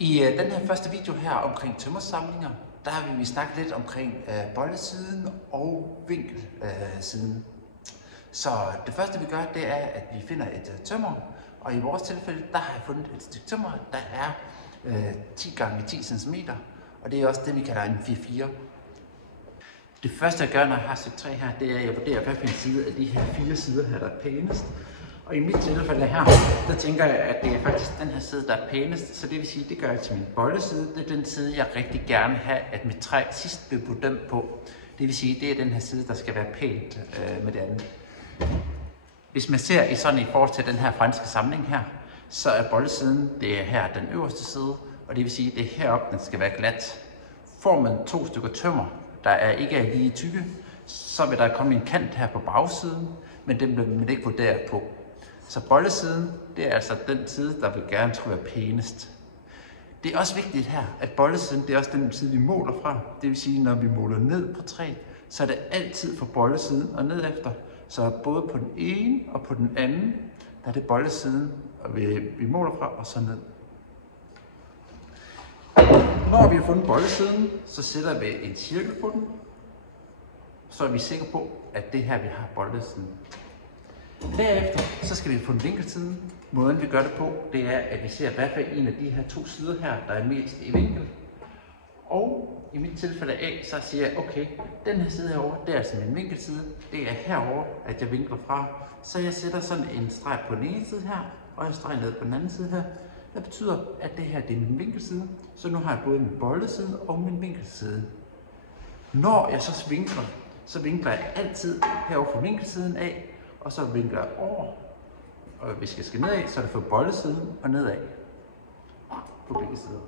I den her første video her omkring tømmersamlinger, der vil vi snakke lidt omkring bøjlesiden og vinkelsiden. Så det første vi gør, det er, at vi finder et tømmer, og i vores tilfælde, der har jeg fundet et stykke tømmer, der er 10 x 10 cm, og det er også det, vi kalder en 4x4. Det første jeg gør, når jeg har stykke træ her, det er, at jeg vurderer, hvilken side af de her 4 sider her, der er pænest. Og i mit tilfælde her, der tænker jeg, at det er faktisk den her side, der er pænest. Så det vil sige, det gør jeg til min bøjleside. Det er den side, jeg rigtig gerne vil have, at mit træ sidst bliver bedømt på. Det vil sige, det er den her side, der skal være pænt med det andet. Hvis man ser i forhold til den her franske samling her, så er bøjlesiden, det er her den øverste side. Og det vil sige, det er heroppe, den skal være glat. Får man 2 stykker tømmer, der ikke er lige tykke, så vil der komme en kant her på bagsiden, men den bliver man ikke vurderet på. Så bøjlesiden, det er altså den side, der vil gerne skulle være pænest. Det er også vigtigt her, at bøjlesiden, det er også den side, vi måler fra. Det vil sige, når vi måler ned på træet, så er det altid fra bøjlesiden og ned efter. Så både på den ene og på den anden, der er det bøjlesiden, og vi måler fra og så ned. Når vi har fundet bøjlesiden, så sætter vi en cirkel på den. Så er vi sikre på, at det her, vi har bøjlesiden. Derefter så skal vi have fundet vinkelsiden. Måden vi gør det på, det er, at vi ser, hvad for en af de her 2 sider her, der er mest i vinkel. Og i mit tilfælde A, så siger jeg, okay, den her side herovre, det er altså min vinkelside. Det er herover, at jeg vinkler fra. Så jeg sætter sådan en streg på den ene side her, og en streg ned på den anden side her. Det betyder, at det her det er min vinkelside. Så nu har jeg både min bøjleside og min vinkelside. Når jeg så vinkler jeg altid herover fra vinkelsiden af, og så vinkler jeg over, og hvis jeg skal nedad, så er det fra bøjlesiden og nedad på begge sider.